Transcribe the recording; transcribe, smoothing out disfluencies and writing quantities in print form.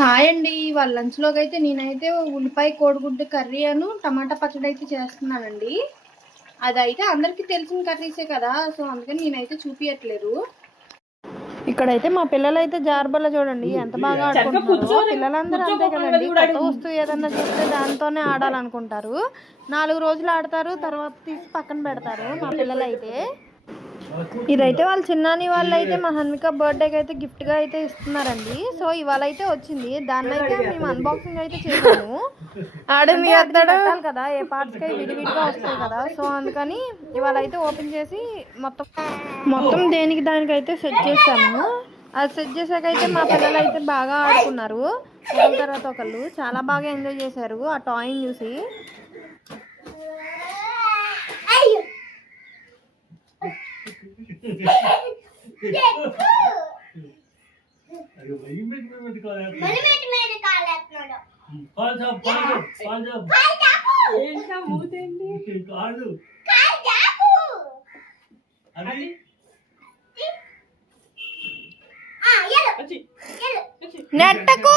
Hi అండి. వాళ్ళ లంచ్లోకి అయితే నేనైతే ఉల్లిపాయ కోడిగుడ్డు కర్రీ అను టమాటా పచ్చడి అయితే చేస్తున్నానండి. అదైతే అందరికీ తెలిసిన కర్రీసే కదా, సో అందుకని నేనైతే చూపించట్లేదు. ఇక్కడైతే మా పిల్లలు అయితే జార్బల్ల చూడండి ఎంత బాగా ఆడుకుంటున్నారో. పిల్లలందరూ అంతే కదండి, కొత్త వస్తువు ఏదన్నా చూస్తే దాంతోనే ఆడాలనుకుంటారు. 4 రోజులు ఆడతారు, తర్వాత తీసి పక్కన పెడతారు మా పిల్లలు అయితే. ఇదైతే వాళ్ళ చిన్నాని వాళ్ళు అయితే మా హన్విక బర్త్డేకి అయితే గిఫ్ట్గా అయితే ఇస్తున్నారండి. సో ఇవాళ అయితే వచ్చింది, దాన్ని అయితే మేము అన్బాక్సింగ్ అయితే చేసాము. ఆడని పెట్టాలి కదా, ఏ పార్ట్స్కి విడివిడిగా వస్తాయి కదా, సో అందుకని ఇవాళ అయితే ఓపెన్ చేసి మొత్తం దేనికి దానికైతే సెట్ చేసాము. అది సెట్ చేసాకైతే మా పిల్లలు అయితే బాగా ఆడుకున్నారు, ఒకరి తర్వాత ఒకళ్ళు చాలా బాగా ఎంజాయ్ చేశారు ఆ టాయ్ని చూసి. నెట్టకు